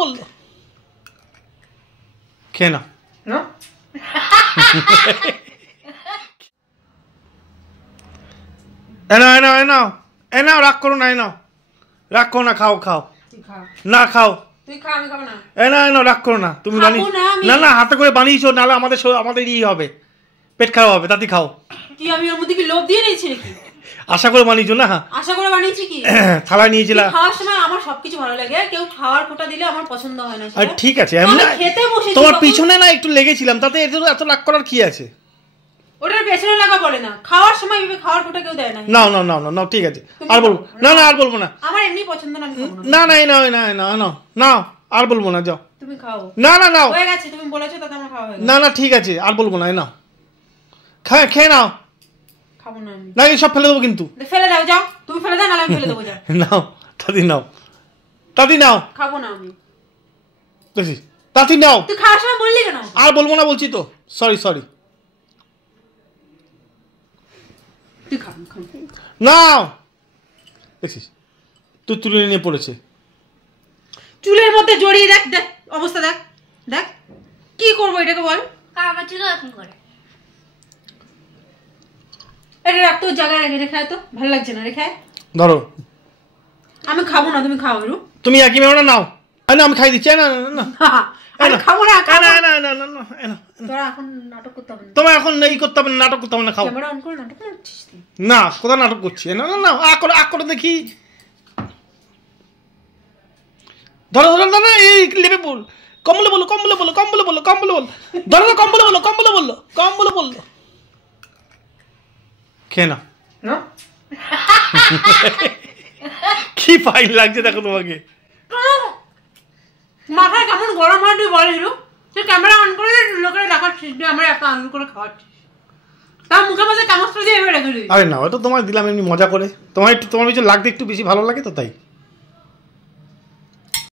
বললো খেয়ে নাও এনাও এনাও এনাও এনাও রাগ করো না এনাও রাগ করো না খাও খাও না খাও এনাও এনাও রাগ করো না তুমি বানিয়ে না না হাতে করে বানিয়েছো নাহলে আমাদের ই হবে পেট খারাপ হবে তাতে খাও কি আমি ওর মধ্যে কি লোভ দিয়ে নিয়েছি নাকি আশা করে বানিয়েছো না আশা করে বানিয়েছি কি থালা নিয়েছিলা খাওয়ার সময় আমার সবকিছু ভালো লাগে কেউ খাওয়ার ফোঁটা দিলে আমার পছন্দ হয় না আর ঠিক আছে এমনি খেতে বসেছি তোমার পিছনে না একটু লেগেছিলাম তাতে এত রাগ করার কি আছে ওটার পেছনে লাগা বলে না খাওয়ার সময় এভাবে খাওয়ার ফোঁটা কেউ দেয় না না না না না ঠিক আছে আর বলবো না না আর বলবো না আমার এমনি পছন্দ না না না না না না না না আর বলবো না যাও তুমি খাও না না নাও হয়ে গেছে তুমি বলেছো তাতে আমার খাওয়া হয়ে গেছে না না ঠিক আছে আর বলবো না নাও খেয়ে নাও খাবো না আমি না সব ফেলে দেবো কিন্তু ফেলে দাও যাও তুমি ফেলে দাও নাহলে আমি ফেলে দেবো যাও নাও তাতি নাও খাবো না আমি দেখি তাতি নাও তুই খাওয়ার সময় বললি কেন আর বলবো না বলছি তো সরি তুই খা নাও দেখছিস তুই তুলে নিয়ে পড়েছে চুলের মধ্যে জড়িয়ে দেখ দেখ অবস্থা দেখ দেখ কি করবো এটাকে বল কাকা চুল এখন করে এটা রাখতো জায়গায় রেখে তো ভালো লাগছে না রেখে ধরো আমি খাবো না তুমি খাও একটু তুমি একই মেয়েটা নাও না আমি খাই দিচ্ছি না না আমি খাবো না তোরা এখন নাটক করতে হবে না তোমার এখন এই করতে হবে না নাটক করতে হবে না খাও ক্যামেরা অন করে নাটক করছিস না কোথাও নাটক করছি না না না আ করে দেখি ধরো এই লেবে বল কম্বলে বলো ধরো কম্বলে বলো খেয়ে না কি ফাইন লাগছে দেখো তোমাকে মাথায় কেমন গরম হয় তুই বল হিরো তুই ক্যামেরা অন করে লোকেরা দেখাচ্ছিস আমরা এত আনন্দ করে খাওয়াচ্ছিস তার মুখে মাঝে চামচটা দিয়ে এভাবে রেখে দিই আরে না ওটা তোমার দিলাম এমনি মজা করে তোমার কিছু লাগতে একটু বেশি ভালো লাগে তো তাই